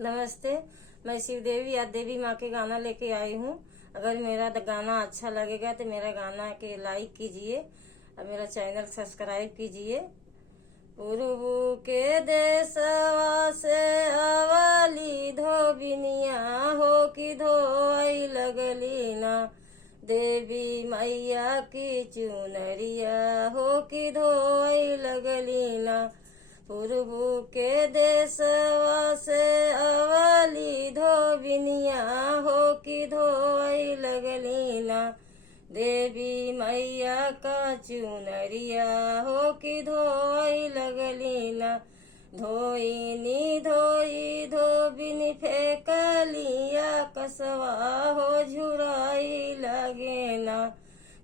नमस्ते। मैं शिव देवी या देवी माँ के गाना लेके आई हूँ। अगर मेरा गाना अच्छा लगेगा तो मेरा गाना के लाइक कीजिए और मेरा चैनल सब्सक्राइब कीजिए। पूर्व के देशवा से अवली धोबिनिया हो कि धोई लगली ना, देवी मैया की चुनरिया हो कि धोई लगली ना। पूर्व के देशवा से अवली धोबिनिया हो कि धोई लगली ना, देवी मैया का चुनरिया हो कि धोई लगली ना। धोइनी धोई धोबिन फेंकलिया कसवा हो झुराई लगे ना,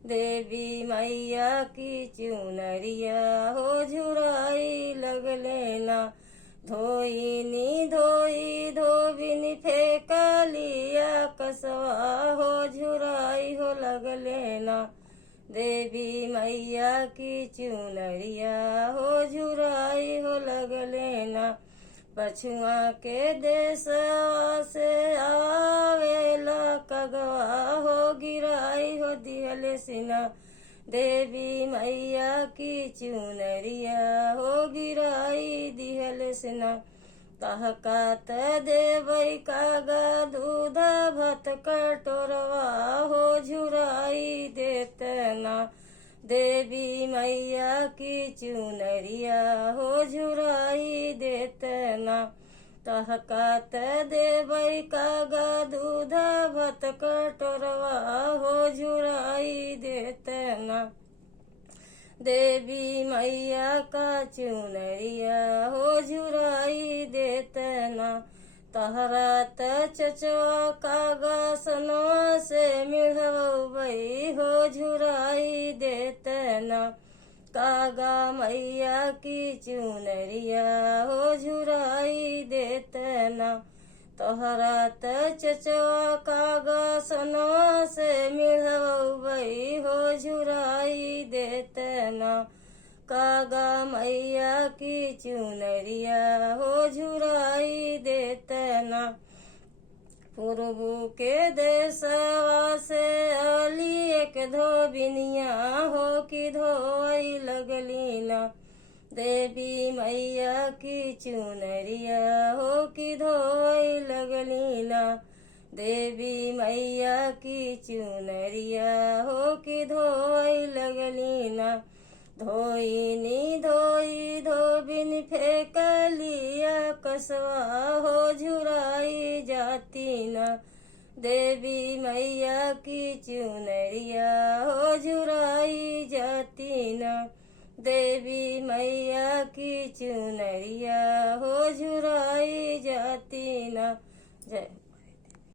देवी मैया की चुनरिया हो झुराई लगले ना। धोइनी धोई धोबिन फेंकलिया कसवा हो झुराई हो लगले ना, देवी मैया की चुनरिया हो झुराई हो लगले ना। पछुआ के देशवा से आवेला कगवा हो गिराई हो दिहले सिना, देवी मैया की चुनरिया हो गिराई दिहले सिना। तहकात देवई कागा दूध भत कटोरवा हो झुराई देतना, देवी मैया की चुनरिया हो झुराई देतना। तहकात देवई कागा दूध भत कटोरवा हो झुराई देतना, देवी मैया का चुनरिया हो झुराई देतना। तहरात चचवा कागा सनवा से मिढ़वई हो झुराई देतना, कागा मैया की चुनरिया हो झुराई देतना। तोहरात चचवा कागा सनवा से मिढ़वई हो झुराई देतना, कागा मैया की चुनरिया हो झुराई देतना। पूर्व के देशवा से अली एक धोबिनिया हो कि धोई लगली ना, देवी मैया की चुनरिया हो कि धोई लगली ना, देवी मैया की चुनरिया हो कि धोई लगली ना। धोइनी धोई धोबिन फेंकलिया कसवा हो झुराई जाती ना, देवी मैया की चुनरिया हो झुराई जाती ना, देवी मैया की चुनरिया हो झुराई जाती ना। जय